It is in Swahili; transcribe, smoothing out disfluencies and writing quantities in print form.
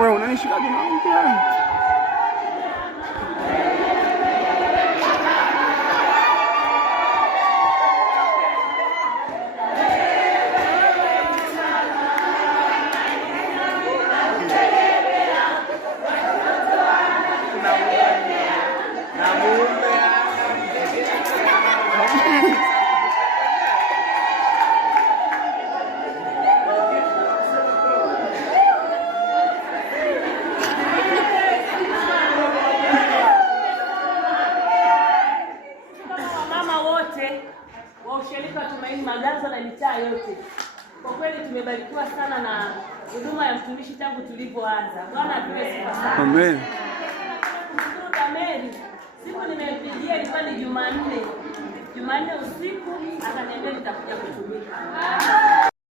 Wewe unanishika tunaongea. Wa ushirika wa Tumaini Maganzo na mitaa yote. Kwa kweli tumebarikiwa sana na huduma ya mtumishi tangu tulipoanza. Bwana apewe sifa sana. Amen. Kushukuru Kameri. Siku nimempigia ilikuwa ni Jumanne. Jumanne usiku akaniambia nitakuja kutumika.